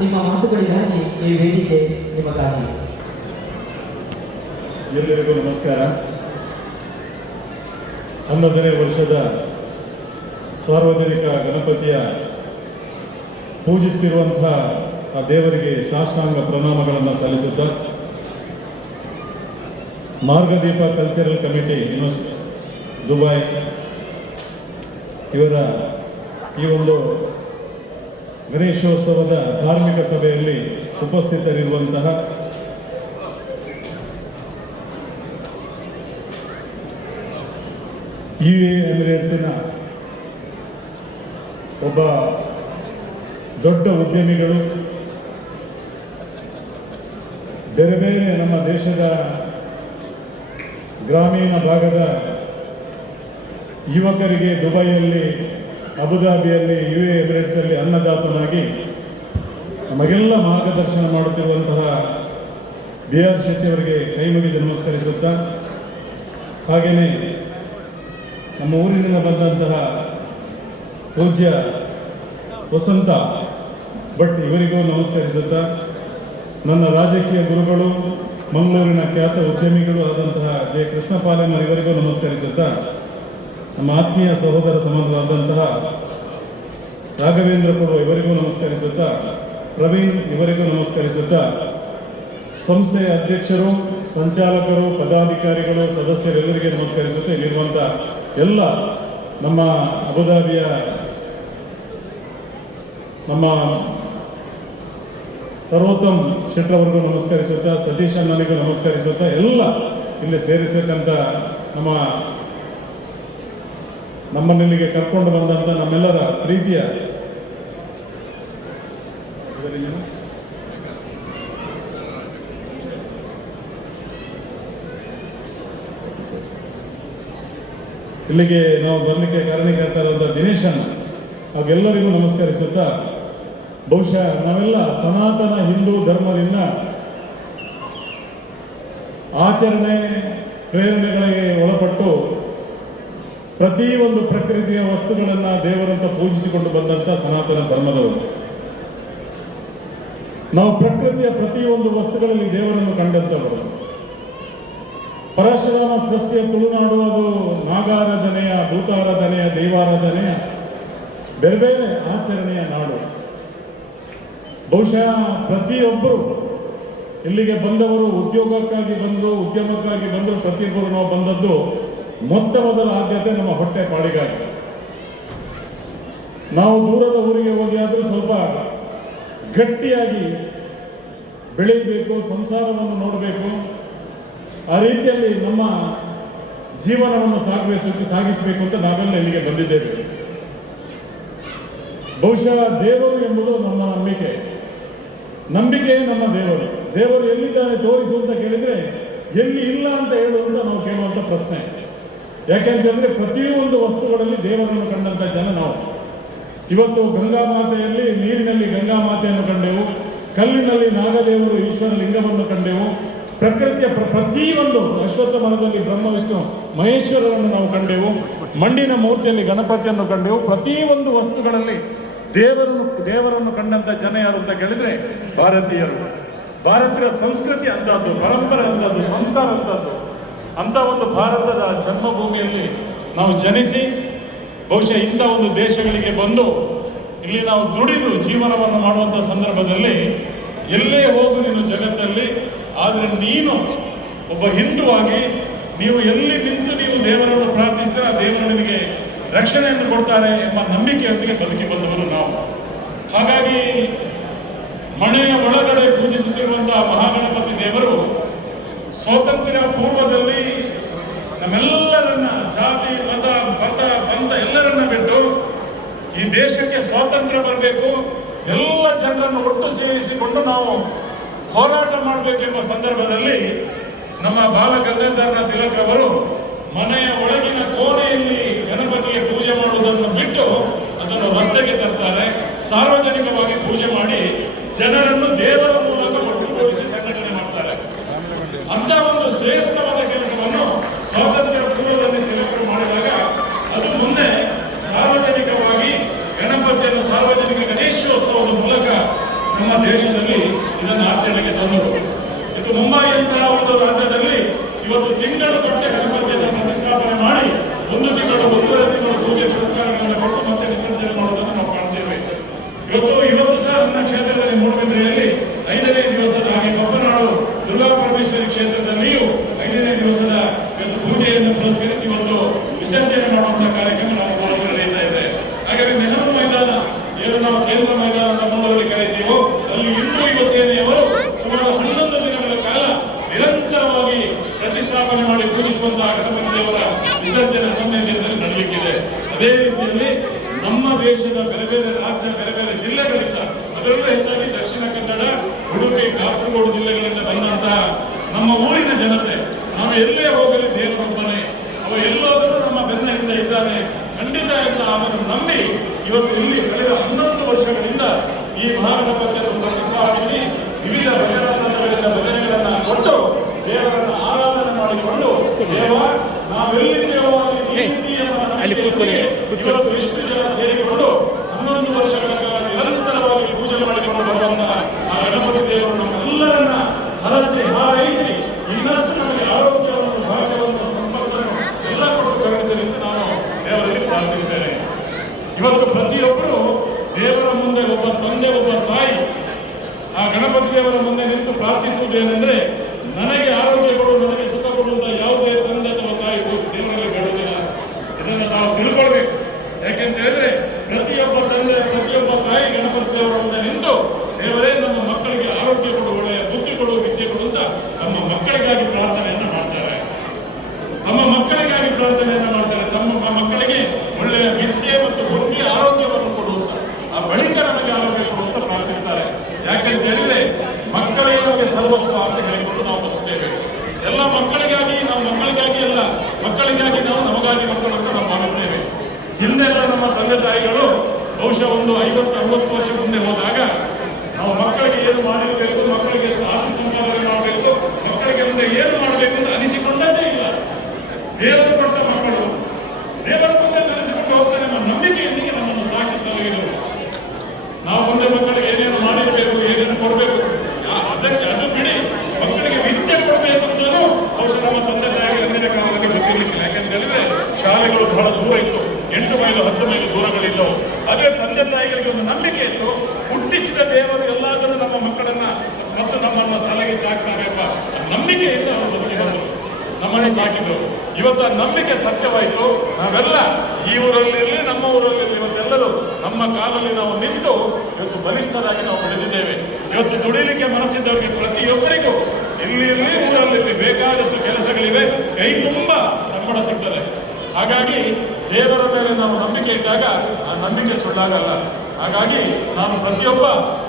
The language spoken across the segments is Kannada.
ನಿಮ್ಮ ಮಾತುಗಳಿಗಾಗಿ ಈ ವೇದಿಕೆ ನಿಮಗಾಗಿ. ಎಲ್ಲರಿಗೂ ನಮಸ್ಕಾರ. ಹನ್ನೊಂದನೇ ವರ್ಷದ ಸಾರ್ವಜನಿಕ ಗಣಪತಿಯ ಪೂಜಿಸ್ತಿರುವಂತಹ ಆ ದೇವರಿಗೆ ಸಾಷ್ಟಾಂಗ ಪ್ರಣಾಮಗಳನ್ನು ಸಲ್ಲಿಸುತ್ತ Margadeepa cultural committee university Dubai ಇವರ ಈ ಒಂದು ಗಣೇಶೋತ್ಸವದ ಧಾರ್ಮಿಕ ಸಭೆಯಲ್ಲಿ ಉಪಸ್ಥಿತರಿರುವಂತಹ ಯು ಎ ಎಮಿರೇಟ್ಸಿನ ಒಬ್ಬ ದೊಡ್ಡ ಉದ್ಯಮಿಗಳು, ಬೇರೆ ಬೇರೆ ನಮ್ಮ ದೇಶದ ಗ್ರಾಮೀಣ ಭಾಗದ ಯುವಕರಿಗೆ ದುಬೈಯಲ್ಲಿ ಅಬುದಾಬಿಯಲ್ಲಿ ಯು ಎ ಎಮಿರೇಟ್ಸಲ್ಲಿ ಅನ್ನದಾತನಾಗಿ ನಮಗೆಲ್ಲ ಮಾರ್ಗದರ್ಶನ ಮಾಡುತ್ತಿರುವಂತಹ ಬಿ ಆರ್ ಶೆಟ್ಟಿ ಅವರಿಗೆ ಕೈ ಮುಗಿದು ನಮಸ್ಕರಿಸುತ್ತಾ ಹಾಗೆಯೇ ನಮ್ಮ ಊರಿನಿಂದ ಬಂದಂತಹ ಪೂಜ್ಯ ವಸಂತ ಭಟ್ ಇವರಿಗೂ ನಮಸ್ಕರಿಸುತ್ತಾ, ನನ್ನ ರಾಜಕೀಯ ಗುರುಗಳು, ಮಂಗಳೂರಿನ ಖ್ಯಾತ ಉದ್ಯಮಿಗಳು ಆದಂತಹ ಜೆ. ಕೃಷ್ಣ ಪಾಲೆಮರ್ ಇವರಿಗೂ ನಮಸ್ಕರಿಸುತ್ತಾ ನಮ್ಮ ಆತ್ಮೀಯ ಸಹೋದರ ಸಮಾಜವಾದಂತಹ ರಾಘವೇಂದ್ರ ಕೊಡುವ ಇವರಿಗೂ ನಮಸ್ಕರಿಸುತ್ತಾ, ಪ್ರವೀಣ್ ಇವರಿಗೂ ನಮಸ್ಕರಿಸುತ್ತಾ, ಸಂಸ್ಥೆಯ ಅಧ್ಯಕ್ಷರು, ಸಂಚಾಲಕರು, ಪದಾಧಿಕಾರಿಗಳು, ಸದಸ್ಯರೆಲ್ಲರಿಗೆ ನಮಸ್ಕರಿಸುತ್ತೆ ಇಲ್ಲಿರುವಂಥ ಎಲ್ಲ ನಮ್ಮ ಅಬುದಾಬಿಯ, ನಮ್ಮ ಸರ್ವೋತ್ತಮ್ ಶೆಟ್ಟರವರಿಗೂ ನಮಸ್ಕರಿಸುತ್ತಾ, ಸತೀಶ್ ಅಣ್ಣನಿಗೂ ನಮಸ್ಕರಿಸುತ್ತಾ ಎಲ್ಲ ಇಲ್ಲಿ ಸೇರಿಸತಕ್ಕಂಥ ನಮ್ಮ ನಮ್ಮನ್ನಿಲ್ಲಿಗೆ ಕರ್ಕೊಂಡು ಬಂದಂಥ ನಮ್ಮೆಲ್ಲರ ಪ್ರೀತಿಯ? ಇಲ್ಲಿಗೆ ನಾವು ಬರಲಿಕ್ಕೆ ಕಾರಣೀಕರ್ತರಾದ ದಿನೇಶನ್ ಅವ್ರಿಗೆಲ್ಲರಿಗೂ ನಮಸ್ಕರಿಸುತ್ತಾ, ಬಹುಶಃ ನಾವೆಲ್ಲ ಸನಾತನ ಹಿಂದೂ ಧರ್ಮದಿಂದ ಆಚರಣೆ, ಪ್ರೇರಣೆಗಳಿಗೆ ಒಳಪಟ್ಟು ಪ್ರತಿಯೊಂದು ಪ್ರಕೃತಿಯ ವಸ್ತುಗಳನ್ನು ದೇವರಂತ ಪೂಜಿಸಿಕೊಂಡು ಬಂದಂತ ಸನಾತನ ಧರ್ಮದವರು. ನಾವು ಪ್ರಕೃತಿಯ ಪ್ರತಿಯೊಂದು ವಸ್ತುಗಳಲ್ಲಿ ದೇವರನ್ನು ಕಂಡಂತವರು ಪರಶುರಾಮ ಸೃಷ್ಟಿಯ ತುಳುನಾಡು ಅದು ನಾಗಾರಾಧನೆಯ, ಭೂತಾರಾಧನೆಯ, ದೈವಾರಾಧನೆಯ, ಬೇರೆ ಬೇರೆ ಆಚರಣೆಯ ನಾಡು. ಬಹುಶಃ ಪ್ರತಿಯೊಬ್ಬರು ಇಲ್ಲಿಗೆ ಬಂದವರು ಉದ್ಯೋಗಕ್ಕಾಗಿ ಬಂದು ಉದ್ಯಮಕ್ಕಾಗಿ ಬಂದರು, ಪ್ರತಿಯೊಬ್ಬರು ನಾವು ಬಂದದ್ದು ಮೊತ್ತ ಮೊದಲ ಆದ್ಯತೆ ನಮ್ಮ ಹೊಟ್ಟೆ ಪಾಡಿಗಾಗಿ ನಾವು ದೂರದ ಊರಿಗೆ ಹೋಗಿ ಆದರೂ ಸ್ವಲ್ಪ ಗಟ್ಟಿಯಾಗಿ ಬೆಳೀಬೇಕು ಸಂಸಾರವನ್ನು ನೋಡಬೇಕು. ಆ ರೀತಿಯಲ್ಲಿ ನಮ್ಮ ಜೀವನವನ್ನು ಸಾಗಿಸಿ ಸಾಗಿಸಬೇಕು ಅಂತ ನಾವೆಲ್ಲ ಇಲ್ಲಿಗೆ ಬಂದಿದ್ದೇವೆ. ಬಹುಶಃ ದೇವರು ಎಂಬುದು ನಮ್ಮ ನಂಬಿಕೆ. ನಂಬಿಕೆಯೇ ನಮ್ಮ ದೇವರು. ದೇವರು ಎಲ್ಲಿದ್ದಾನೆ ತೋರಿಸು ಅಂತ ಕೇಳಿದ್ರೆ ಎಲ್ಲಿ ಇಲ್ಲ ಅಂತ ಹೇಳು ಅಂತ ನಾವು ಕೇಳುವಂತ ಪ್ರಶ್ನೆ. ಯಾಕೆಂತಂದ್ರೆ ಪ್ರತಿಯೊಂದು ವಸ್ತುಗಳಲ್ಲಿ ದೇವರನ್ನು ಕಂಡಂತ ಜನ ನಾವು. ಇವತ್ತು ಗಂಗಾ ಮಾತೆಯಲ್ಲಿ, ನೀರಿನಲ್ಲಿ ಗಂಗಾ ಮಾತೆಯನ್ನು ಕಂಡೆವು, ಕಲ್ಲಿನಲ್ಲಿ ನಾಗದೇವರು ಈಶ್ವರ ಲಿಂಗವನ್ನು ಕಂಡೆವು. ಪ್ರಕೃತಿಯ ಪ್ರ- ಪ್ರತಿಯೊಂದು ಅಶ್ವತ್ಥ ಮರದಲ್ಲಿ ಬ್ರಹ್ಮ, ವಿಷ್ಣು, ಮಹೇಶ್ವರರನ್ನು ನಾವು ಕಂಡೆವು. ಮಣ್ಣಿನ ಮೂರ್ತಿಯಲ್ಲಿ ಗಣಪತಿಯನ್ನು ಕಂಡೆವು. ಪ್ರತಿಯೊಂದು ವಸ್ತುಗಳಲ್ಲಿ ದೇವರನ್ನು ದೇವರನ್ನು ಕಂಡಂತ ಜನ ಯಾರು ಅಂತ ಕೇಳಿದ್ರೆ ಭಾರತೀಯರು. ಭಾರತೀಯ ಸಂಸ್ಕೃತಿ ಅಂತದ್ದು ಪರಂಪರೆ ಅಂತದ್ದು ಸಂಸ್ಕಾರ ಅಂತದ್ದು ಅಂತ ಒಂದು ಭಾರತದ ಜನ್ಮಭೂಮಿಯಲ್ಲಿ ನಾವು ಜನಿಸಿ ಬಹುಶಃ ಇಂಥ ಒಂದು ದೇಶಗಳಿಗೆ ಬಂದು ಇಲ್ಲಿ ನಾವು ದುಡಿದು ಜೀವನವನ್ನು ಮಾಡುವಂಥ ಸಂದರ್ಭದಲ್ಲಿ ಎಲ್ಲೇ ಹೋಗು ನೀನು ಜಗತ್ತಲ್ಲಿ, ಆದರೆ ನೀನು ಒಬ್ಬ ಹಿಂದುವಾಗಿ ನೀವು ಎಲ್ಲಿ ನಿಂತು ನೀವು ದೇವರನ್ನು ಪ್ರಾರ್ಥಿಸಿದ್ರೆ ಆ ದೇವರು ನಿಮಗೆ ರಕ್ಷಣೆಯನ್ನು ಕೊಡ್ತಾರೆ ಎಂಬ ನಂಬಿಕೆಯೊಂದಿಗೆ ಬದುಕಿ ಬಂದವರು ನಾವು. ಹಾಗಾಗಿ ಮನೆಯ ಒಳಗಡೆ ಪೂಜಿಸುತ್ತಿರುವಂತಹ ಮಹಾಗಣಪತಿ ದೇವರು ಸ್ವಾತಂತ್ರ್ಯ ಪೂರ್ವದಲ್ಲಿ ನಮ್ಮೆಲ್ಲರನ್ನ ಜಾತಿ, ಮತ ಮತ, ಪಂಥ ಎಲ್ಲರನ್ನ ಬಿಟ್ಟು ಈ ದೇಶಕ್ಕೆ ಸ್ವಾತಂತ್ರ್ಯ ಬರಬೇಕು, ಎಲ್ಲ ಜನರನ್ನು ಒಟ್ಟು ಸೇರಿಸಿಕೊಂಡು ನಾವು ಹೋರಾಟ ಮಾಡಬೇಕೆಂಬ ಸಂದರ್ಭದಲ್ಲಿ ನಮ್ಮ ಬಾಲ ತಿಲಕ್ ಅವರು ಮನೆಯ ಒಳಗಿನ ಕೋಣೆಯಲ್ಲಿ ಗಣಪತಿಗೆ ಪೂಜೆ ಮಾಡುವುದನ್ನು ಬಿಟ್ಟು ಅದನ್ನು ರಸ್ತೆಗೆ ತರ್ತಾರೆ. ಸಾರ್ವಜನಿಕವಾಗಿ ಪೂಜೆ ಮಾಡಿ ಜನರನ್ನು ದೇವರ ಅಂತ ಒಂದು ಶ್ರೇಷ್ಠವಾದ ಕೆಲಸವನ್ನು ಸ್ವಾತಂತ್ರ್ಯ ಪೂರ್ವದಲ್ಲಿ ತಿಲಕರು ಮಾಡಿದಾಗ, ಅದು ಮುಂದೆ ಸಾರ್ವಜನಿಕವಾಗಿ ಗಣಪತಿಯನ್ನು ಸಾರ್ವಜನಿಕ ಗಣೇಶೋತ್ಸವದ ಮೂಲಕ ನಮ್ಮ ದೇಶದಲ್ಲಿ ಇದನ್ನು ಆಚರಣೆಗೆ ತಂದರು. ಇದು ಮುಂಬೈಯಂತಹ ಒಂದು ರಾಜ್ಯದಲ್ಲಿ ಇವತ್ತು ತಿಂಗಳು ಕೊಟ್ಟೆ ಗಣಪತಿಯನ್ನು ಪ್ರತಿಷ್ಠಾಪನೆ ಮಾಡಿ, ಒಂದು ತಿಂಗಳು, ಒಂದೂವರೆ ತಿಂಗಳು ಪೂಜೆ ಪುರಸ್ಕಾರಗಳನ್ನು ಕೊಟ್ಟು ಮತ್ತೆ ವಿಸರ್ಜನೆ ಮಾಡುವುದನ್ನು ನಾವು ಕಾಣ್ತೇವೆ. ಇವತ್ತು ಇವತ್ತು ಸಹ ನನ್ನ ಕ್ಷೇತ್ರದಲ್ಲಿ ಮೂಡುಬಿದ್ರೆಯಲ್ಲಿ ಐದನೇ ದಿವಸದ ಹಾಗೆ ದುರ್ಗಾ ಪರಮೇಶ್ವರಿ ಕ್ಷೇತ್ರದಲ್ಲಿಯೂ ಐದನೇ ದಿವಸದ ಇವತ್ತು ಪೂಜೆಯನ್ನು ಪುರಸ್ಕರಿಸಿ ಇವತ್ತು ವಿಸರ್ಜನೆ ಮಾಡುವಂತಹ ಕಾರ್ಯಕ್ರಮ ನಮ್ಮ ಮೂಲಕ ನಡೆಯುತ್ತಾ ಇದೆ. ಹಾಗಾಗಿ ನೆಹರು ಮೈದಾನ, ಏನು ನಾವು ಕೇಂದ್ರ ಮೈದಾನ ಅಂತ ಮೂಲದಲ್ಲಿ ಕರೀತೀವೋ, ಅಲ್ಲಿ ಹಿಂದೂ ಯುವ ಸೇನೆಯವರು ಸುಮಾರು ಹನ್ನೊಂದು ದಿನಗಳ ಕಾಲ ನಿರಂತರವಾಗಿ ಪ್ರತಿಷ್ಠಾಪನೆ ಮಾಡಿ ಪೂಜಿಸುವಂತಹ ಗಣಪತಿ ದೇವರ ವಿಸರ್ಜನೆ ಹನ್ನೊಂದನೇ ದಿನದಲ್ಲಿ ನಡೆಯಲಿಕ್ಕಿದೆ ಅದೇ ರೀತಿಯಲ್ಲಿ ನಮ್ಮ ದೇಶದ ಬೇರೆ ಬೇರೆ ರಾಜ್ಯ, ಬೇರೆ ಬೇರೆ ಜಿಲ್ಲೆಗಳಿಂದ ಅದರಲ್ಲೂ ಹೆಚ್ಚಾಗಿ ದಕ್ಷಿಣ ಕನ್ನಡ ಉಡುಪಿ ಕಾಸರಗೋಡು ಜಿಲ್ಲೆಗಳಿಂದ ಬಂದಂತ ನಮ್ಮ ಊರಿನ ಜನತೆ ನಾವು ಎಲ್ಲೇ ಹೋಗಲಿ ದೇವರೊಬ್ಬನೇ ಅವ ಎಲ್ಲೋದರೂ ನಮ್ಮ ಬೆನ್ನ ಹಿಂದೆ ಇದ್ದಾನೆ ಖಂಡಿತ ಅಂತ ಅವನು ನಂಬಿ ಇವತ್ತು ಇಲ್ಲಿ ಕಳೆದ ಹನ್ನೊಂದು ವರ್ಷಗಳಿಂದ ಈ ಭಾಗದ ಬಗ್ಗೆ ಪ್ರತಿಪಾದಿಸಿ ವಿವಿಧ ಭಜನಾ ತಂಡಗಳಿಂದ ಭಜನೆಗಳನ್ನ ಕೊಟ್ಟು ದೇವರನ್ನು ಆರಾಧನೆ ಮಾಡಿಕೊಂಡು ದೇವ ನಾವೆಲ್ಲಿದ್ದೇವೋ ಅಲ್ಲಿ ಇಷ್ಟು ಜನ ಸೇರಿಕೊಂಡು ಹನ್ನೊಂದು ವರ್ಷಗಳ ಕಾಲ ನಿರಂತರವಾಗಿ ಪೂಜೆ ಮಾಡಿಕೊಂಡು ಬರುವಂತಹ ಆ ಗಣಪತಿ ದೇವರು ನಮ್ಮೆಲ್ಲರನ್ನ ಹರಸಿ ಹಾರೈಸಿ ಇನ್ನಷ್ಟು ನಮಗೆ ಆರೋಗ್ಯವನ್ನು ಭಾಗ್ಯವನ್ನು ಸಂಪತ್ತನ್ನು ಎಲ್ಲ ಕೊಟ್ಟು ಕರುಣಿಸಲಿ ಅಂತ ನಾನು ದೇವರಲ್ಲಿ ಪ್ರಾರ್ಥಿಸ್ತೇನೆ ಇವತ್ತು ಪ್ರತಿಯೊಬ್ಬರು ದೇವರ ಮುಂದೆ ಒಬ್ಬ ತಂದೆ ಒಬ್ಬ ತಾಯಿ ಆ ಗಣಪತಿ ದೇವರ ಮುಂದೆ ನಿಂತು ಪ್ರಾರ್ಥಿಸುವುದೇನೆಂದ್ರೆ ನನಗೆ ಆರೋಗ್ಯ ಕೊಡು ನನಗೆ ಸುಖ ಕೊಡು ಅಂತ ಯಾವುದೇ ತಂದೆ ಅಥವಾ ತಾಯಿ ದೇವರಲ್ಲಿ ಬೇಡುವುದಿಲ್ಲ ಇದನ್ನು ನಾವು ತಿಳ್ಕೊಳ್ಬೇಕು ಯಾಕೆಂತ ಹೇಳಿದ್ರೆ ಪ್ರತಿಯೊಬ್ಬ ತಂದೆ ಪ್ರತಿಯೊಬ್ಬ ತಾಯಿ ಗಣಪತಿ ದೇವರ ಮುಂದೆ ನಿಂತು ದೇವರೇ ನಮ್ಮ ಮಕ್ಕಳಿಗೆ ಆರೋಗ್ಯ ಕೊಡು ಒಳ್ಳೆಯ ಬುದ್ಧಿ ಕೊಡು ವಿದ್ಯೆ ಕೊಡು ಅಂತ ತಮ್ಮ ಮಕ್ಕಳಿಗಾಗಿ ಪ್ರಾರ್ಥನೆಯನ್ನ ಮಾಡ್ತಾರೆ ತಮ್ಮ ಮಕ್ಕಳಿಗಾಗಿ ಪ್ರಾರ್ಥನೆಯನ್ನ ಮಾಡ್ತಾರೆ ತಮ್ಮ ಮಕ್ಕಳಿಗೆ ಒಳ್ಳೆಯ ವಿದ್ಯೆ ಮತ್ತು ಬುದ್ಧಿ ಆರೋಗ್ಯವನ್ನು ಕೊಡುವಂತ ಆ ಬಳಿಕ ನಮಗೆ ಆರೋಗ್ಯ ಕೊಡುವಂತ ಪ್ರಾರ್ಥಿಸ್ತಾರೆ ಯಾಕಂತ ಹೇಳಿದ್ರೆ ಮಕ್ಕಳೇ ನಮಗೆ ಸರ್ವಸ್ವ ಅಂತ ಹೇಳಿಕೊಂಡು ನಾವು ಬದುಕ್ತೇವೆ ಎಲ್ಲ ಮಕ್ಕಳಿಗಾಗಿ ನಾವು ಮಕ್ಕಳಿಗಾಗಿ ಅಲ್ಲ ಮಕ್ಕಳಿಗಾಗಿ ನಾವು ನಮಗಾಗಿ ಮಕ್ಕಳು ಅಂತ ನಾವು ಭಾವಿಸ್ತೇವೆ ಹಿಂದೆಲ್ಲ ನಮ್ಮ ತಂದೆ ತಾಯಿಗಳು ಬಹುಶಃ ಒಂದು ಐವತ್ತು, ಅರವತ್ತು ವರ್ಷ ಮುಂದೆ ಹೋದಾಗ ನಾವು ಮಕ್ಕಳಿಗೆ ಏನು ಮಾಡಿರಬೇಕು, ಮಕ್ಕಳಿಗೆ ಎಷ್ಟು ಆರ್ಥಿಕ ಸಂಪಾದನೆ ಮಾಡಬೇಕು, ಮಕ್ಕಳಿಗೆ ಮುಂದೆ ಏನು ಮಾಡಬೇಕು ಅಂತ ಅನಿಸಿಕೊಂಡೇ ಇಲ್ಲ ದೇವರು ಕೊಟ್ಟ ಮಕ್ಕಳು ದೇವರ ಮುಂದೆ ನೆನೆಸಿಕೊಂಡು ಹೋಗ್ತಾನೆ ಎಂಬ ನಂಬಿಕೆಯೊಂದಿಗೆ ನಮ್ಮನ್ನು ಸಾಕಿ ಸಲಹಿದರು ನಾವು ಮುಂದೆ ಮಕ್ಕಳಿಗೆ ಏನೇನು ಮಾಡಿರಬೇಕು ಏನೇನು ಕೊಡಬೇಕು ಅದಕ್ಕೆ ಅದು ಬಿಡಿ ಮಕ್ಕಳಿಗೆ ವಿದ್ಯೆ ಕೊಡಬೇಕು ಅಂತಲೂ ಬಹುಶಃ ನಮ್ಮ ತಂದೆ ತಾಯಿಗೆ ಹಿಂದಿನ ಕಾಲದಲ್ಲಿ ಗೊತ್ತಿರಲಿಕ್ಕಿಲ್ಲ ಯಾಕಂತ ಹೇಳಿದ್ರೆ ಶಾಲೆಗಳು ಬಹಳ ದೂರ ಇತ್ತು ಎಂಟು ಮೈಲು ಹತ್ತು ಮೈಲು ದೂರಗಳಿದ್ದವು ಅದೇ ತಂದೆ ತಾಯಿಗಳಿಗೆ ಒಂದು ನಂಬಿಕೆ ಇತ್ತು ಹುಟ್ಟಿಸಿದ ದೇವರು ಎಲ್ಲಾದರೂ ನಮ್ಮ ಮಕ್ಕಳನ್ನ ಮತ್ತು ನಮ್ಮನ್ನ ಸಲಹೆ ಸಾಕ್ತಾರೆ ಎಂಬ ನಂಬಿಕೆಯಿಂದ ಅವರು ಬದುಕಿ ಬಂದರು ನಮ್ಮನ್ನು ಸಾಕಿದ್ರು ಇವತ್ತು ಆ ನಂಬಿಕೆ ಸತ್ಯವಾಯಿತು ನಾವೆಲ್ಲ ಈ ಊರಲ್ಲಿರಲಿ ನಮ್ಮ ಊರಲ್ಲಿರಲಿ ಇವತ್ತೆಲ್ಲರೂ ನಮ್ಮ ಕಾಲಲ್ಲಿ ನಾವು ನಿಂತು ಇವತ್ತು ಬಲಿಷ್ಠರಾಗಿ ನಾವು ಬೆಳೆದಿದ್ದೇವೆ ಇವತ್ತು ಮನಸ್ಸಿದ್ದವರಿಗೆ ಪ್ರತಿಯೊಬ್ಬರಿಗೂ ಇಲ್ಲಿ ಇರಲಿ ಊರಲ್ಲಿರಲಿ ಬೇಕಾದಷ್ಟು ಕೆಲಸಗಳಿವೆ. ಕೈ ತುಂಬ ಸಂಬಳ ಸಿಗ್ತದೆ. ಹಾಗಾಗಿ ದೇವರ ಮೇಲೆ ನಾವು ನಂಬಿಕೆ ಇಟ್ಟಾಗ ಆ ನಂಬಿಕೆ ಸುಳ್ಳಾಗಲ್ಲ. ಹಾಗಾಗಿ ನಾನು ಪ್ರತಿಯೊಬ್ಬ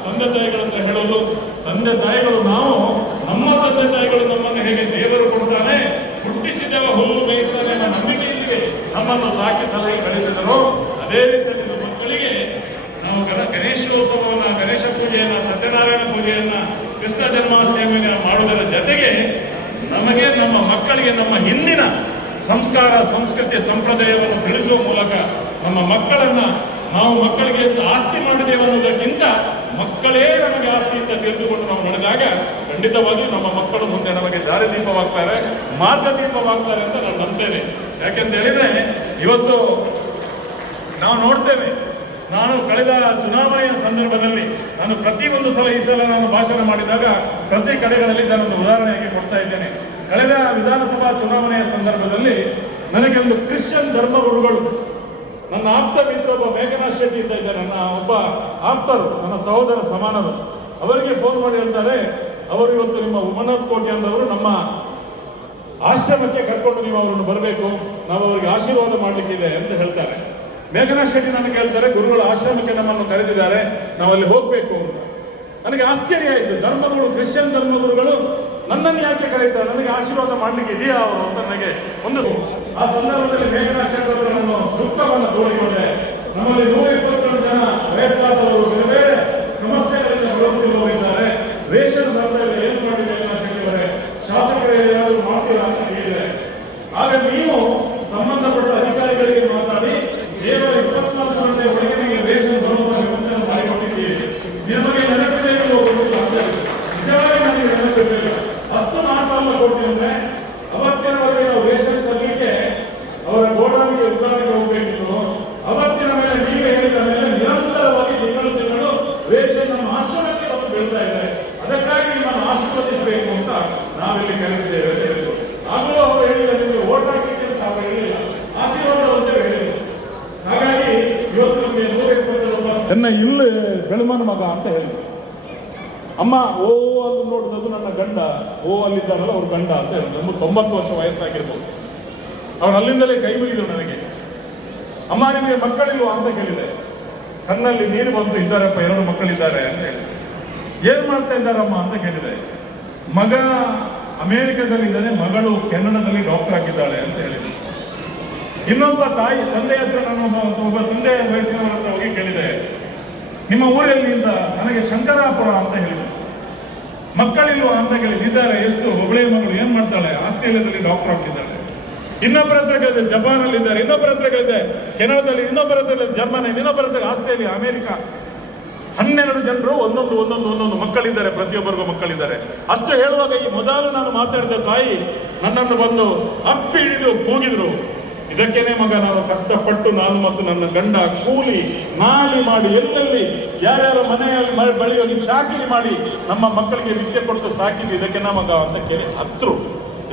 ತಂದೆ ತಾಯಿಗಳಂತ ಹೇಳೋದು, ತಂದೆ ತಾಯಿಗಳು ನಾವು, ನಮ್ಮ ತಂದೆ ತಾಯಿಗಳು ನಮ್ಮನ್ನು ಹೇಗೆ ದೇವರು ಕೊಡ್ತಾನೆ, ಹುಟ್ಟಿಸಿದವ ಹುಲ್ಲು ಬೇಯಿಸ್ತಾನೆ ಎಂಬ ನಂಬಿಕೆಯೊಂದಿಗೆ ನಮ್ಮನ್ನು ಸಾಕಿ ಸಲಹೆ ಕಳಿಸಿದರು, ಅದೇ ರೀತಿಯಲ್ಲಿ ನಮ್ಮ ಮಕ್ಕಳಿಗೆ ನಾವು ಗಣ ಗಣೇಶೋತ್ಸವವನ್ನು, ಗಣೇಶ ಪೂಜೆಯನ್ನ, ಸತ್ಯನಾರಾಯಣ ಪೂಜೆಯನ್ನ ಕೃಷ್ಣ ಜನ್ಮಾಷ್ಟಮಿಯನ್ನು ಮಾಡುವುದರ ಜೊತೆಗೆ ನಮಗೆ ನಮ್ಮ ಮಕ್ಕಳಿಗೆ ನಮ್ಮ ಹಿಂದಿನ ಸಂಸ್ಕಾರ, ಸಂಸ್ಕೃತಿ, ಸಂಪ್ರದಾಯವನ್ನು ತಿಳಿಸುವ ಮೂಲಕ ನಮ್ಮ ಮಕ್ಕಳನ್ನ ನಾವು ಮಕ್ಕಳಿಗೆ ಎಷ್ಟು ಆಸ್ತಿ ಮಾಡಿದ್ದೇವೆ ಅನ್ನೋದಕ್ಕಿಂತ ಮಕ್ಕಳೇ ನಮಗೆ ಆಸ್ತಿ ಅಂತ ತಿಳಿದುಕೊಂಡು ನಾವು ನಡೆದಾಗ ಖಂಡಿತವಾಗಿಯೂ ನಮ್ಮ ಮಕ್ಕಳು ಮುಂದೆ ನಮಗೆ ದಾರಿದೀಪವಾಗ್ತಾರೆ ಮಾರ್ಗದೀಪವಾಗ್ತಾರೆ ಅಂತ ನಾನು ನಂಬ್ತೇನೆ ಯಾಕೆಂತ ಹೇಳಿದ್ರೆ, ಇವತ್ತು ನಾವು ನೋಡ್ತೇವೆ ನಾನು ಕಳೆದ ಚುನಾವಣೆಯ ಸಂದರ್ಭದಲ್ಲಿ ನಾನು ಪ್ರತಿ ಒಂದು ಸಲ ಈ ಸಲ ನಾನು ಭಾಷಣ ಮಾಡಿದಾಗ ಪ್ರತಿ ಕಡೆಗಳಲ್ಲಿ ನಾನೊಂದು ಉದಾಹರಣೆಗೆ ಕೊಡ್ತಾ ಇದ್ದೇನೆ. ಕಳೆದ ವಿಧಾನಸಭಾ ಚುನಾವಣೆಯ ಸಂದರ್ಭದಲ್ಲಿ ನನಗೆ ಒಂದು ಕ್ರಿಶ್ಚಿಯನ್ ಧರ್ಮಗುರುಗಳು ನನ್ನ ಆಪ್ತ ಮಿತ್ರ ಒಬ್ಬ ಮೇಘನಾಥ್ ಶೆಟ್ಟಿ ಇದ್ದ ಇದ್ದಾರೆ, ನನ್ನ ಒಬ್ಬ ಆಪ್ತರು, ನನ್ನ ಸಹೋದರ ಸಮಾನರು, ಅವರಿಗೆ ಫೋನ್ ಮಾಡಿ ಹೇಳ್ತಾರೆ, ಅವರು ಇವತ್ತು ನಿಮ್ಮ ಉಮನಾಥ್ ಕೋಟೆ ಅಂದವರು ನಮ್ಮ ಆಶ್ರಮಕ್ಕೆ ಕರ್ಕೊಂಡು ನೀವು ಅವರನ್ನು ಬರಬೇಕು, ನಾವು ಅವರಿಗೆ ಆಶೀರ್ವಾದ ಮಾಡಲಿಕ್ಕಿದೆ ಅಂತ ಹೇಳ್ತಾರೆ. ಮೇಘನಾಥ್ ಶೆಟ್ಟಿ ನನಗೆ ಹೇಳ್ತಾರೆ ಗುರುಗಳು ಆಶ್ರಮಕ್ಕೆ ನಮ್ಮನ್ನು ಕರೆದಿದ್ದಾರೆ ನಾವು ಅಲ್ಲಿ ಹೋಗಬೇಕು ಅಂತ. ನನಗೆ ಆಶ್ಚರ್ಯ ಆಯಿತು. ಧರ್ಮಗಳು ಕ್ರಿಶ್ಚಿಯನ್ ಧರ್ಮಗುರುಗಳು ನನ್ನನ್ನು ಯಾಕೆ ಕರೀತಾರೆ? ನನಗೆ ಆಶೀರ್ವಾದ ಮಾಡಲಿಕ್ಕೆ ಇದೆಯಾ ಅವರು ಅಂತ ನನಗೆ ಒಂದು ಆ ಸಂದರ್ಭದಲ್ಲಿ ಮೇಘನಾ ಶೆಟ್ಟಿ ಅವರು ನಾನು ದುಃಖವನ್ನು ತೋಡಿಕೊಂಡೆ. ನಮ್ಮಲ್ಲಿ ನೂರ ಇಪ್ಪತ್ತೇಳು ಜನ ವಯಸ್ಸಾದವರು ಬೇರೆ ಸಮಸ್ಯೆಗಳಿಂದ ಬಳಲುತ್ತಿರುವವರಿದ್ದಾರೆ ರೇಷನ್ ಸಂದರ್ಭದಲ್ಲಿ ಏನು ಮಾಡಿ ಮೇಘನಾ ಶೆಟ್ಟಿ ಅವರೇ? ಶಾಸಕರು, ಏನಾದರೂ ಮಾಡ್ತೀರಾ ಅಂತ ಕೇಳಿದೆ. ಆಗ ನೀವು ಸಂಬಂಧಪಟ್ಟ ಅಧಿಕಾರಿಗಳಿಗೆ ಮಾತಾಡಿ ಕೇವಲ ಇಪ್ಪತ್ನಾಲ್ಕು ಗಂಟೆ ಒಳಗೆ ನಿಮಗೆ ರೇಷನ್ ಬರುವಂತ ವ್ಯವಸ್ಥೆಯನ್ನು ಮಾಡಿಕೊಟ್ಟಿದ್ದೀರಿ ನಿಮಗೆ ನೆನಪಿದೆ ಇಲ್ಲವೋ ಗೊತ್ತಿಲ್ಲ ಅಂತ ಹೇಳಿ. ನಿಜವಾಗಿ ನನಗೆ ನೆನಪಿರಲಿಲ್ಲ ಅಷ್ಟು ಮಾತ್ರ ಎನ್ನ ಇಲ್ಲಿ ಬೆಳಮನ ಮಗ ಅಂತ ಹೇಳಿದ್ರು. ಅಮ್ಮ, ಓ ಅಲ್ಲಿ ನೋಡಿದದು ನನ್ನ ಗಂಡ. ಓ, ಅಲ್ಲಿದ್ದಾರಲ್ಲ ಅವ್ರ ಗಂಡ ಅಂತ ಹೇಳಿದ್ರು. ನಮ್ಗೆ ತೊಂಬತ್ತು ವರ್ಷ ವಯಸ್ಸಾಗಿರ್ಬೋದು. ಅವ್ರು ಅಲ್ಲಿಂದಲೇ ಕೈ ಮುಗಿದ್ರು ನನಗೆ. ಅಮ್ಮ, ನಿಮಗೆ ಮಕ್ಕಳಿಲ್ವಾ ಅಂತ ಕೇಳಿದೆ. ಕಣ್ಣಲ್ಲಿ ನೀರು ಬಂತು ಇದ್ದಾರಪ್ಪ, ಎರಡು ಮಕ್ಕಳಿದ್ದಾರೆ ಅಂತ ಹೇಳಿದೆ ಏನ್ ಮಾಡ್ತಾ ಇದ್ದಾರಮ್ಮ ಅಂತ ಕೇಳಿದೆ. ಮಗ ಅಮೇರಿಕದಲ್ಲಿದ್ದಾನೆ, ಮಗಳು ಕೆನಡಾದಲ್ಲಿ ಡಾಕ್ಟರ್ ಆಗಿದ್ದಾಳೆ ಅಂತ ಹೇಳಿದೆ ಇನ್ನೊಬ್ಬ ತಾಯಿ ತಂದೆ ಹತ್ರ ನಾನು ಒಬ್ಬ ತಂದೆ ವಯಸ್ಸಿನವರ ಹತ್ರ ಹೋಗಿ ಕೇಳಿದೆ. ನಿಮ್ಮ ಊರಲ್ಲಿಂದ ನನಗೆ ಶಂಕರಾಪುರ ಅಂತ ಹೇಳಿದ್ರು ಮಕ್ಕಳಿಲ್ವಾ ಅಂತ ಕೇಳಿದ್ರು ಇದ್ದಾರೆ, ಎಷ್ಟು ಒಬ್ಬಳೇ ಮಗಳು ಏನ್ ಮಾಡ್ತಾಳೆ? ಆಸ್ಟ್ರೇಲಿಯಾದಲ್ಲಿ ಡಾಕ್ಟರ್ ಆಗಿದ್ದಾಳೆ ಇನ್ನೊಬ್ಬರ ಹತ್ರ ಕೇಳಿದೆ ಜಪಾನ್ ಅಲ್ಲಿ ಇದ್ದಾರೆ ಇನ್ನೊಬ್ಬರ ಹತ್ರ ಕೇಳಿದೆ, ಕೆನಡಾದಲ್ಲಿ ಇನ್ನೊಬ್ಬರ ಹತ್ರ ಜರ್ಮನಿ ಇನ್ನೊಬ್ಬರ ಹತ್ರ ಆಸ್ಟ್ರೇಲಿಯಾ, ಅಮೆರಿಕ. ಹನ್ನೆರಡು ಜನರು ಒಂದೊಂದು ಒಂದೊಂದು ಒಂದೊಂದು ಮಕ್ಕಳಿದ್ದಾರೆ, ಪ್ರತಿಯೊಬ್ಬರಿಗೂ ಮಕ್ಕಳಿದ್ದಾರೆ. ಅಷ್ಟು ಹೇಳುವಾಗ ಈ ಮೊದಲು ನಾನು ಮಾತಾಡಿದ ತಾಯಿ ನನ್ನನ್ನು ಬಂದು ಅಪ್ಪಿ ಹಿಡಿದು ಕೂಗಿದ್ರು. ಇದಕ್ಕೇನೆ ಮಗ, ನಾನು ಕಷ್ಟಪಟ್ಟು ನಾನು ಮತ್ತು ನನ್ನ ಗಂಡ ಕೂಲಿ ನಾಲಿ ಮಾಡಿ ಎಲ್ಲೆಲ್ಲಿ ಯಾರ್ಯಾರ ಮನೆಯಲ್ಲಿ ಬಳಿ ಹೋಗಿ ಚಾಕಿರಿ ಮಾಡಿ ನಮ್ಮ ಮಕ್ಕಳಿಗೆ ವಿದ್ಯೆ ಕೊಟ್ಟು ಸಾಕಿದ್ದು ಇದಕ್ಕೆ ಮಗ ಅಂತ ಕೇಳಿ ಹತ್ರು.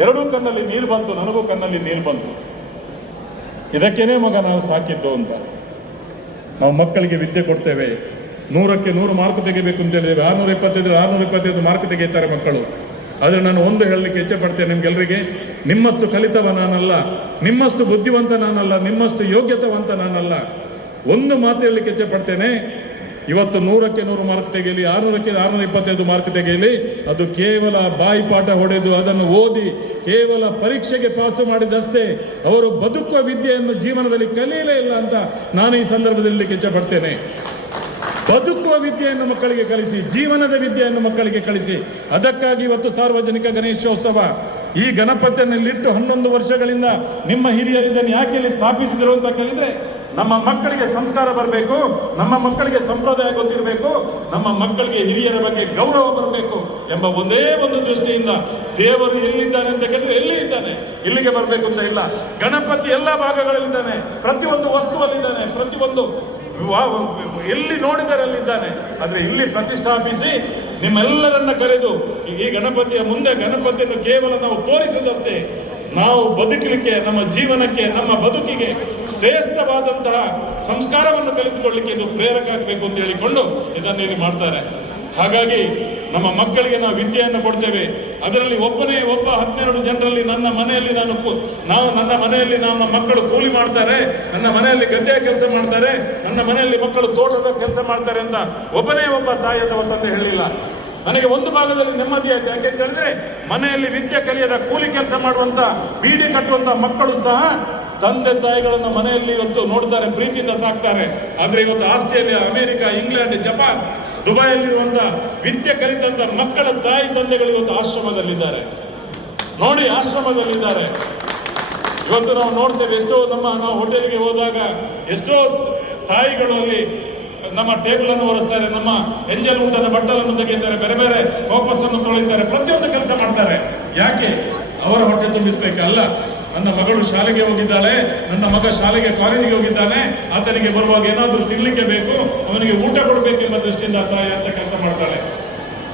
ಎರಡೂ ಕಣ್ಣಲ್ಲಿ ನೀರು ಬಂತು, ನನಗೂ ಕಣ್ಣಲ್ಲಿ ನೀರು ಬಂತು. ಇದಕ್ಕೇನೆ ಮಗ ನಾವು ಸಾಕಿದ್ದು ಅಂತ. ನಾವು ಮಕ್ಕಳಿಗೆ ವಿದ್ಯೆ ಕೊಡ್ತೇವೆ. ನೂರಕ್ಕೆ ನೂರು ಮಾರ್ಕ್ ತೆಗಿಬೇಕು ಅಂತ ಹೇಳಿದ್ದೇವೆ. ಆರ್ನೂರ ಇಪ್ಪತ್ತೈದು ಆರ್ನೂರ ಇಪ್ಪತ್ತೈದು ಮಾರ್ಕ್ ತೆಗೀತಾರೆ ಮಕ್ಕಳು. ಆದರೆ ನಾನು ಒಂದು ಹೇಳಲಿಕ್ಕೆ ಇಚ್ಛೆ ಪಡ್ತೇನೆ ನಿಮ್ಗೆಲ್ಲರಿಗೆ ನಿಮ್ಮಷ್ಟು ಕಲಿತವ ನಾನಲ್ಲ, ನಿಮ್ಮಷ್ಟು ಬುದ್ಧಿವಂತ ನಾನಲ್ಲ, ನಿಮ್ಮಷ್ಟು ಯೋಗ್ಯತವಂತ ನಾನಲ್ಲ. ಒಂದು ಮಾತು ಹೇಳಲಿಕ್ಕೆ ಇಚ್ಛೆ ಪಡ್ತೇನೆ, ಇವತ್ತು ನೂರಕ್ಕೆ ನೂರು ಮಾರ್ಕ್ ತೆಗೆಯಲಿ, ಆರುನೂರಕ್ಕೆ ಆರುನೂರ ಇಪ್ಪತ್ತೈದು ಮಾರ್ಕ್ ತೆಗೆಯಲಿ, ಅದು ಕೇವಲ ಬಾಯಿಪಾಠ ಹೊಡೆದು ಅದನ್ನು ಓದಿ, ಕೇವಲ ಪರೀಕ್ಷೆಗೆ ಪಾಸು ಮಾಡಿದಷ್ಟೇ, ಅವರು ಬದುಕುವ ವಿದ್ಯೆಯನ್ನು ಜೀವನದಲ್ಲಿ ಕಲಿಯಲೇ ಇಲ್ಲ ಅಂತ ನಾನು ಈ ಸಂದರ್ಭದಲ್ಲಿ ಕೆಚ್ಚ ಪಡ್ತೇನೆ. ಬದುಕುವ ವಿದ್ಯೆಯನ್ನು ಮಕ್ಕಳಿಗೆ ಕಲಿಸಿ ಜೀವನದ ವಿದ್ಯೆಯನ್ನು ಮಕ್ಕಳಿಗೆ ಕಲಿಸಿ ಅದಕ್ಕಾಗಿ ಇವತ್ತು ಸಾರ್ವಜನಿಕ ಗಣೇಶೋತ್ಸವ. ಈ ಗಣಪತಿಯನ್ನಿಟ್ಟು ಹನ್ನೊಂದು ವರ್ಷಗಳಿಂದ ನಿಮ್ಮ ಹಿರಿಯರು ಇದನ್ನು ಯಾಕೆ ಇಲ್ಲಿ ಸ್ಥಾಪಿಸಿದರು ಅಂತ ಕೇಳಿದ್ರೆ, ನಮ್ಮ ಮಕ್ಕಳಿಗೆ ಸಂಸ್ಕಾರ ಬರಬೇಕು, ನಮ್ಮ ಮಕ್ಕಳಿಗೆ ಸಂಪ್ರದಾಯ ಗೊತ್ತಿರಬೇಕು, ನಮ್ಮ ಮಕ್ಕಳಿಗೆ ಹಿರಿಯರ ಬಗ್ಗೆ ಗೌರವ ಬರಬೇಕು ಎಂಬ ಒಂದೇ ಒಂದು ದೃಷ್ಟಿಯಿಂದ ದೇವರು ಎಲ್ಲಿದ್ದಾನೆ ಅಂತ ಕೇಳಿದ್ರೆ ಎಲ್ಲಿ ಇದ್ದಾನೆ, ಇಲ್ಲಿಗೆ ಬರಬೇಕು ಅಂತ ಇಲ್ಲ. ಗಣಪತಿ ಎಲ್ಲ ಭಾಗಗಳಲ್ಲಿದ್ದಾನೆ, ಪ್ರತಿಯೊಂದು ವಸ್ತುವಲ್ಲಿದ್ದಾನೆ, ಪ್ರತಿಯೊಂದು ಎಲ್ಲಿ ನೋಡಿದರೆ ಅಲ್ಲಿದ್ದಾನೆ ಆದ್ರೆ ಇಲ್ಲಿ ಪ್ರತಿಷ್ಠಾಪಿಸಿ ನಿಮ್ಮೆಲ್ಲರನ್ನ ಕರೆದು ಈ- ಈ ಗಣಪತಿಯ ಮುಂದೆ ಗಣಪತಿಯನ್ನು ಕೇವಲ ನಾವು ತೋರಿಸುವುದಷ್ಟೇ, ನಾವು ಬದುಕಲಿಕ್ಕೆ, ನಮ್ಮ ಜೀವನಕ್ಕೆ, ನಮ್ಮ ಬದುಕಿಗೆ ಶ್ರೇಷ್ಠವಾದಂತಹ ಸಂಸ್ಕಾರವನ್ನು ಕಲಿತುಕೊಳ್ಳಿಕ್ಕೆ ಇದು ಪ್ರೇರಕ ಆಗಬೇಕು ಅಂತ ಹೇಳಿಕೊಂಡು ಇದನ್ನು ಇಲ್ಲಿ ಮಾಡ್ತಾರೆ? ಹಾಗಾಗಿ ನಮ್ಮ ಮಕ್ಕಳಿಗೆ ನಾವು ವಿದ್ಯೆಯನ್ನು ಕೊಡ್ತೇವೆ. ಅದರಲ್ಲಿ ಒಬ್ಬನೇ ಒಬ್ಬ ಹನ್ನೆರಡು ಜನರಲ್ಲಿ ನನ್ನ ಮನೆಯಲ್ಲಿ ನಾನು ನಾವು ನನ್ನ ಮನೆಯಲ್ಲಿ ನಮ್ಮ ಮಕ್ಕಳು ಕೂಲಿ ಮಾಡ್ತಾರೆ, ನನ್ನ ಮನೆಯಲ್ಲಿ ಗದ್ದೆಯ ಕೆಲಸ ಮಾಡ್ತಾರೆ, ನನ್ನ ಮನೆಯಲ್ಲಿ ಮಕ್ಕಳು ತೋಟದ ಕೆಲಸ ಮಾಡ್ತಾರೆ ಅಂತ ಒಬ್ಬನೇ ಒಬ್ಬ ತಾಯಿ ಅಥವಾ ತಂದೆ ಹೇಳಿಲ್ಲ ನನಗೆ ಒಂದು ಭಾಗದಲ್ಲಿ ನೆಮ್ಮದಿ ಆಯ್ತು. ಯಾಕೆಂತ ಹೇಳಿದ್ರೆ, ಮನೆಯಲ್ಲಿ ವಿದ್ಯೆ ಕಲಿಯದ ಕೂಲಿ ಕೆಲಸ ಮಾಡುವಂತ, ಬೀಡಿ ಕಟ್ಟುವಂತ ಮಕ್ಕಳು ಸಹ ತಂದೆ ತಾಯಿಗಳನ್ನು ಮನೆಯಲ್ಲಿ ಇವತ್ತು ನೋಡ್ತಾರೆ, ಪ್ರೀತಿಯಿಂದ ಸಾಕ್ತಾರೆ. ಆದ್ರೆ ಇವತ್ತು ಆಸ್ಟ್ರೇಲಿಯಾ, ಅಮೆರಿಕ, ಇಂಗ್ಲೆಂಡ್, ಜಪಾನ್ ದುಬೈಯಲ್ಲಿರುವಂತ ವಿದ್ಯೆ ಕಲಿತಂತ ಮಕ್ಕಳ ತಾಯಿ ತಂದೆಗಳು ಇವತ್ತು ಆಶ್ರಮದಲ್ಲಿದ್ದಾರೆ. ನೋಡಿ ಆಶ್ರಮದಲ್ಲಿದ್ದಾರೆ. ಇವತ್ತು ನಾವು ನೋಡ್ತೇವೆ ಎಷ್ಟೋ ನಮ್ಮ ನಾವು ಹೋಟೆಲ್ಗೆ ಹೋದಾಗ ಎಷ್ಟೋ ತಾಯಿಗಳು ಅಲ್ಲಿ ನಮ್ಮ ಟೇಬಲ್ ಅನ್ನು ಒರೆಸ್ತಾರೆ, ನಮ್ಮ ಎಂಜಲ್ ಊಟದ ಬಟ್ಟಲನ್ನು ತೆಗೆಯುತ್ತಾರೆ, ಬೇರೆ ಬೇರೆ ವಾಪಸ್ಸನ್ನು ತೊಳೆಯುತ್ತಾರೆ, ಪ್ರತಿಯೊಂದು ಕೆಲಸ ಮಾಡ್ತಾರೆ. ಯಾಕೆ? ಅವರ ಹೊಟ್ಟೆ ತುಂಬಿಸ್ಬೇಕಲ್ಲ. ನನ್ನ ಮಗಳು ಶಾಲೆಗೆ ಹೋಗಿದ್ದಾಳೆ, ನನ್ನ ಮಗ ಶಾಲೆಗೆ ಕಾಲೇಜಿಗೆ ಹೋಗಿದ್ದಾನೆ, ಆತನಿಗೆ ಬರುವಾಗ ಏನಾದರೂ ತಿನ್ಲಿಕ್ಕೆ ಬೇಕು, ಅವನಿಗೆ ಊಟ ಕೊಡಬೇಕೆಂಬ ದೃಷ್ಟಿಯಿಂದ ತಾಯಿ ಅಂತ ಕೆಲಸ ಮಾಡ್ತಾಳೆ.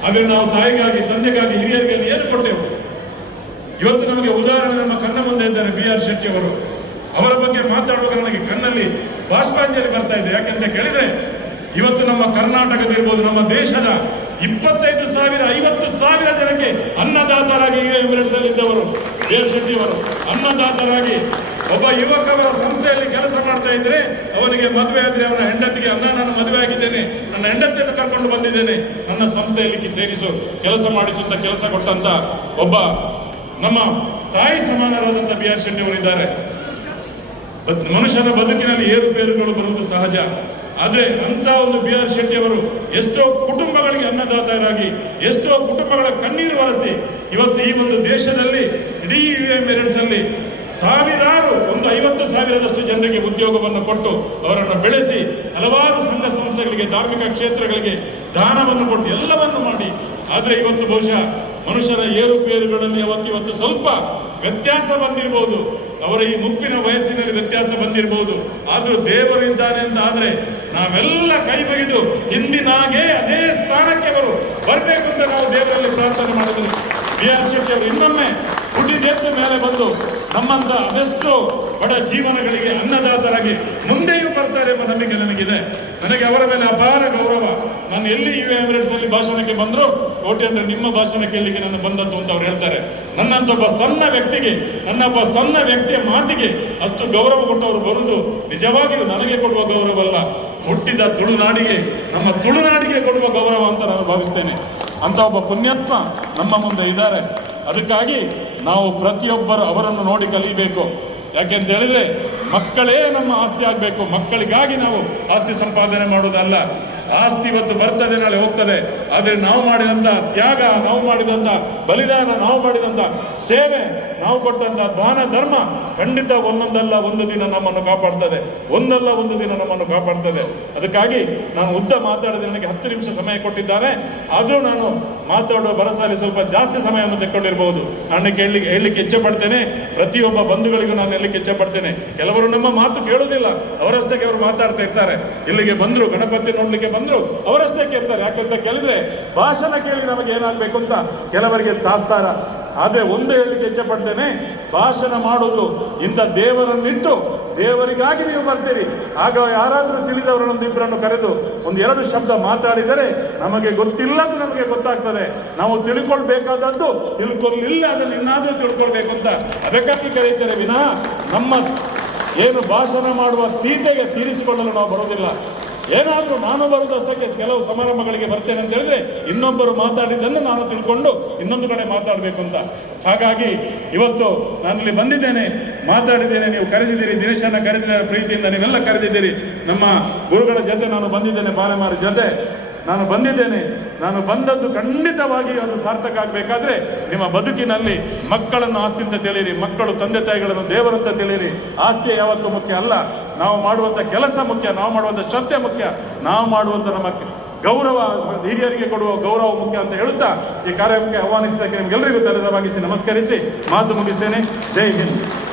ಆದರೆ ನಾವು ತಾಯಿಗಾಗಿ, ತಂದೆಗಾಗಿ ಹಿರಿಯರಿಗೆ ಏನು ಕೊಟ್ಟೆವು? ಇವತ್ತು ನಮಗೆ ಉದಾಹರಣೆ ನಮ್ಮ ಕಣ್ಣ ಮುಂದೆ ಇದ್ದಾರೆ ಬಿ ಆರ್ ಶೆಟ್ಟಿ ಅವರು. ಅವರ ಬಗ್ಗೆ ಮಾತಾಡುವಾಗ ನನಗೆ ಕಣ್ಣಲ್ಲಿ ಬಾಷ್ಪಾಂಜಲಿ ಬರ್ತಾ ಇದೆ. ಯಾಕೆಂತ ಕೇಳಿದ್ರೆ, ಇವತ್ತು ನಮ್ಮ ಕರ್ನಾಟಕದಿರ್ಬೋದು ನಮ್ಮ ದೇಶದ ಇಪ್ಪತ್ತೈದು ಸಾವಿರ, ಐವತ್ತು ಸಾವಿರ ಜನಕ್ಕೆ ಅನ್ನದಾತರಾಗಿ ಇದ್ದವರು ಬಿ ಆರ್ ಶೆಟ್ಟಿ ಅವರು ಅನ್ನದಾತರಾಗಿ ಒಬ್ಬ ಯುವಕವರ ಸಂಸ್ಥೆಯಲ್ಲಿ ಕೆಲಸ ಮಾಡ್ತಾ ಇದ್ರೆ ಅವನಿಗೆ ಮದುವೆ ಆದ್ರೆ ಅವನ ಹೆಂಡತಿಗೆ ಅನ್ನ ನಾನು ಮದುವೆ ಆಗಿದ್ದೇನೆ. ನನ್ನ ಹೆಂಡತಿಯನ್ನು ಕರ್ಕೊಂಡು ಬಂದಿದ್ದೇನೆ. ನನ್ನ ಸಂಸ್ಥೆಯಲ್ಲಿ ಸೇರಿಸು. ಕೆಲಸ ಮಾಡಿಸುತ್ತ ಕೆಲಸ ಕೊಟ್ಟಂತ ಒಬ್ಬ ನಮ್ಮ ತಾಯಿ ಸಮಾನರಾದಂತ ಬಿ ಆರ್ ಶೆಟ್ಟಿ ಅವರಿದ್ದಾರೆ ಮನುಷ್ಯನ ಬದುಕಿನಲ್ಲಿ ಏರುಪೇರುಗಳು ಬರುವುದು ಸಹಜ. ಆದ್ರೆ ಅಂತ ಒಂದು ಬಿ ಆರ್ ಶೆಟ್ಟಿ ಅವರು ಎಷ್ಟೋ ಕುಟುಂಬಗಳಿಗೆ ಅನ್ನದಾತರಾಗಿ, ಎಷ್ಟೋ ಕುಟುಂಬಗಳ ಕಣ್ಣೀರು ಒರೆಸಿ ಇವತ್ತು ಈ ಒಂದು ದೇಶದಲ್ಲಿ ಇಡೀ ಯು ಎಂ ಸಾವಿರಾರು, ಒಂದು ಐವತ್ತು ಸಾವಿರದಷ್ಟು ಜನರಿಗೆ ಉದ್ಯೋಗವನ್ನು ಕೊಟ್ಟು ಅವರನ್ನು ಬೆಳೆಸಿ ಹಲವಾರು ಸಂಘ ಸಂಸ್ಥೆಗಳಿಗೆ, ಧಾರ್ಮಿಕ ಕ್ಷೇತ್ರಗಳಿಗೆ ದಾನವನ್ನು ಕೊಟ್ಟು ಎಲ್ಲವನ್ನು ಮಾಡಿ. ಆದರೆ ಇವತ್ತು ಬಹುಶಃ ಮನುಷ್ಯನ ಏರುಪೇರುಗಳಲ್ಲಿ ಅವತ್ತು ಇವತ್ತು ಸ್ವಲ್ಪ ವ್ಯತ್ಯಾಸ ಬಂದಿರಬಹುದು ಅವರ ಈ ಮುಪ್ಪಿನ ವಯಸ್ಸಿನಲ್ಲಿ ವ್ಯತ್ಯಾಸ ಬಂದಿರಬಹುದು ಆದರೂ ದೇವರು ಇದ್ದಾನೆ ಅಂತ ಆದರೆ ನಾವೆಲ್ಲ ಕೈ ಮುಗಿದು ಹಿಂದಿನಾಗೆ ಅದೇ ಸ್ಥಾನಕ್ಕೆ ಅವರು ಬರಬೇಕು ಅಂತ ನಾವು ದೇವರಲ್ಲಿ ಪ್ರಾರ್ಥನೆ ಮಾಡಿದ್ರು ಬಿ ಆರ್ ಶೆಟ್ಟಿ ಅವರು ಇನ್ನೊಮ್ಮೆ ಮೇಲೆ ಬಂದು ನಮ್ಮಂತ ಅದೆಷ್ಟು ಬಡ ಜೀವನಗಳಿಗೆ ಅನ್ನದಾತರಾಗಿ ಮುಂದೆಯೂ ಬರ್ತಾರೆ ಎಂಬ ನಂಬಿಕೆ ನನಗಿದೆ. ನನಗೆ ಅವರ ಮೇಲೆ ಅಪಾರ ಗೌರವ. ನಾನು ಎಲ್ಲಿ ಯು ಎಮಿರೇಟ್ಸ್ ಅಲ್ಲಿ ಭಾಷಣಕ್ಕೆ ಬಂದ್ರು ಕೋಟಿ ಅಂದ್ರೆ ನಿಮ್ಮ ಭಾಷಣ ಕೇಳಲಿಕ್ಕೆ ನನ್ನ ಬಂದದ್ದು ಅಂತ ಅವ್ರು ಹೇಳ್ತಾರೆ. ನನ್ನಂತ ಒಬ್ಬ ಸಣ್ಣ ವ್ಯಕ್ತಿಗೆ, ನನ್ನ ಒಬ್ಬ ಸಣ್ಣ ವ್ಯಕ್ತಿಯ ಮಾತಿಗೆ ಅಷ್ಟು ಗೌರವ ಕೊಟ್ಟವರು ಬರುದು ನಿಜವಾಗಿಯೂ ನನಗೆ ಕೊಡುವ ಗೌರವ ಅಲ್ಲ ಹುಟ್ಟಿದ ತುಳುನಾಡಿಗೆ, ನಮ್ಮ ತುಳುನಾಡಿಗೆ ಕೊಡುವ ಗೌರವ ಅಂತ ನಾನು ಭಾವಿಸ್ತೇನೆ. ಅಂತ ಒಬ್ಬ ಪುಣ್ಯತ್ವ ನಮ್ಮ ಮುಂದೆ ಇದ್ದಾರೆ. ಅದಕ್ಕಾಗಿ ನಾವು ಪ್ರತಿಯೊಬ್ಬರು ಅವರನ್ನು ನೋಡಿ ಕಲಿಬೇಕು. ಯಾಕೆಂತ ಹೇಳಿದ್ರೆ ಮಕ್ಕಳೇ ನಮ್ಮ ಆಸ್ತಿ ಆಗಬೇಕು. ಮಕ್ಕಳಿಗಾಗಿ ನಾವು ಆಸ್ತಿ ಸಂಪಾದನೆ ಮಾಡುವುದಲ್ಲ. ಆಸ್ತಿ ಇವತ್ತು ಬರ್ತದೆ ನಾಳೆ ಹೋಗ್ತದೆ. ಆದರೆ ನಾವು ಮಾಡಿದಂಥ ತ್ಯಾಗ, ನಾವು ಮಾಡಿದಂಥ ಬಲಿದಾನ, ನಾವು ಮಾಡಿದಂಥ ಸೇವೆ, ನಾವು ಕೊಟ್ಟಂತ ದಾನ, ಧರ್ಮ ಖಂಡಿತ ಒಂದೊಂದಲ್ಲ ಒಂದು ದಿನ ನಮ್ಮನ್ನು ಕಾಪಾಡ್ತದೆ. ಒಂದಲ್ಲ ಒಂದು ದಿನ ನಮ್ಮನ್ನು ಕಾಪಾಡ್ತದೆ. ಅದಕ್ಕಾಗಿ ನಾನು ಉದ್ದ ಮಾತಾಡಿದ್ರೆ ನನಗೆ ಹತ್ತು ನಿಮಿಷ ಸಮಯ ಕೊಟ್ಟಿದ್ದಾರೆ. ಆದರೂ ನಾನು ಮಾತಾಡುವ ಭರಸಾಲಿ ಸ್ವಲ್ಪ ಜಾಸ್ತಿ ಸಮಯವನ್ನು ತೆಕ್ಕೊಂಡಿರಬಹುದು ನಾನು ಕೇಳಲಿಕ್ಕೆ, ಹೇಳಲಿಕ್ಕೆ ಇಚ್ಛೆ ಪಡ್ತೇನೆ ಪ್ರತಿಯೊಬ್ಬ ಬಂಧುಗಳಿಗೂ ನಾನು ಹೇಳಲಿಕ್ಕೆ ಇಚ್ಛೆ ಪಡ್ತೇನೆ ಕೆಲವರು ನಮ್ಮ ಮಾತು ಕೇಳುವುದಿಲ್ಲ. ಅವರಷ್ಟಕ್ಕೆ ಅವರು ಮಾತಾಡ್ತಾ ಇರ್ತಾರೆ. ಇಲ್ಲಿಗೆ ಬಂದರು ಗಣಪತಿ ನೋಡ್ಲಿಕ್ಕೆ ಬಂದ್ರು, ಅವರಷ್ಟೇ ಕೇಳ್ತಾರೆ. ಯಾಕೆಂತ ಕೇಳಿದ್ರೆ, ಭಾಷಣ ಕೇಳಿ ನಮಗೆ ಏನಾಗಬೇಕು ಅಂತ ಕೆಲವರಿಗೆ ತಾಸ್ತಾರ ಆದರೆ ಒಂದು ಹೇಳಲಿಕ್ಕೆ ಇಚ್ಛೆ ಪಡ್ತೇನೆ, ಭಾಷಣ ಮಾಡುವುದು ಇಂಥ ದೇವರನ್ನಿಟ್ಟು, ದೇವರಿಗಾಗಿ ನೀವು ಬರ್ತೀರಿ. ಆಗ ಯಾರಾದರೂ ತಿಳಿದವರನ್ನೊಂದು ಇಬ್ಬರನ್ನು ಕರೆದು ಒಂದು ಎರಡು ಶಬ್ದ ಮಾತಾಡಿದರೆ ನಮಗೆ ಗೊತ್ತಿಲ್ಲದ್ದು ನಮಗೆ ಗೊತ್ತಾಗ್ತದೆ. ನಾವು ತಿಳ್ಕೊಳ್ಬೇಕಾದದ್ದು ತಿಳ್ಕೊಳ್ಳಿಲ್ಲ ಅದನ್ನು ಇನ್ನಾದರೂ ತಿಳ್ಕೊಳ್ಬೇಕು ಅಂತ. ಅದಕ್ಕಾಗಿ ಕರೀತಾರೆ ವಿನಃ, ನಮ್ಮ ಏನು ಭಾಷಣ ಮಾಡುವ ತೀಟೆಗೆ ತೀರಿಸಿಕೊಳ್ಳಲು ನಾವು ಬರೋದಿಲ್ಲ. ಏನಾದರೂ ನಾನು ಬರುವುದಷ್ಟಕ್ಕೆ ಕೆಲವು ಸಮಾರಂಭಗಳಿಗೆ ಬರ್ತೇನೆ ಅಂತ ಹೇಳಿದ್ರೆ ಇನ್ನೊಬ್ಬರು ಮಾತಾಡಿದ್ದನ್ನು ನಾನು ತಿಳ್ಕೊಂಡು ಇನ್ನೊಂದು ಕಡೆ ಮಾತಾಡಬೇಕು ಅಂತ. ಹಾಗಾಗಿ ಇವತ್ತು ನಾನಿಲ್ಲಿ ಬಂದಿದ್ದೇನೆ, ಮಾತಾಡಿದ್ದೇನೆ, ನೀವು ಕರೆದಿದ್ದೀರಿ ದಿನೇಶನ್ನ ಕರೆದಿದ್ದಾರೆ, ಪ್ರೀತಿಯಿಂದ ನೀವೆಲ್ಲ ಕರೆದಿದ್ದೀರಿ. ನಮ್ಮ ಗುರುಗಳ ಜೊತೆ ನಾನು ಬಂದಿದ್ದೇನೆ ಬಾಲೆಮಾರ ಜೊತೆ. ನಾನು ಬಂದಿದ್ದೇನೆ. ನಾನು ಬಂದದ್ದು ಖಂಡಿತವಾಗಿ ಅದು ಸಾರ್ಥಕ ಆಗಬೇಕಾದ್ರೆ ನಿಮ್ಮ ಬದುಕಿನಲ್ಲಿ ಮಕ್ಕಳನ್ನು ಆಸ್ತಿ ಅಂತ ತಿಳಿಯಿರಿ, ಮಕ್ಕಳು ತಂದೆ ತಾಯಿಗಳನ್ನು ದೇವರಂತ ತಿಳಿಯಿರಿ. ಆಸ್ತಿ ಯಾವತ್ತೂ ಮುಖ್ಯ ಅಲ್ಲ. ನಾವು ಮಾಡುವಂಥ ಕೆಲಸ ಮುಖ್ಯ, ನಾವು ಮಾಡುವಂಥ ಶ್ರದ್ಧೆ ಮುಖ್ಯ. ನಾವು ಮಾಡುವಂಥ ನಮ್ಮ ಗೌರವ, ಹಿರಿಯರಿಗೆ ಕೊಡುವ ಗೌರವ ಮುಖ್ಯ ಅಂತ ಹೇಳುತ್ತಾ ಈ ಕಾರ್ಯಕ್ರಮಕ್ಕೆ ಆಹ್ವಾನಿಸಿದ್ದಕ್ಕೆ ನಿಮ್ಗೆಲ್ಲರಿಗೂ ತಲೆದವಾಗಿಸಿ ನಮಸ್ಕರಿಸಿ ಮಾತು ಮುಗಿಸ್ತೇನೆ. ಜೈ ಹಿಂದ್.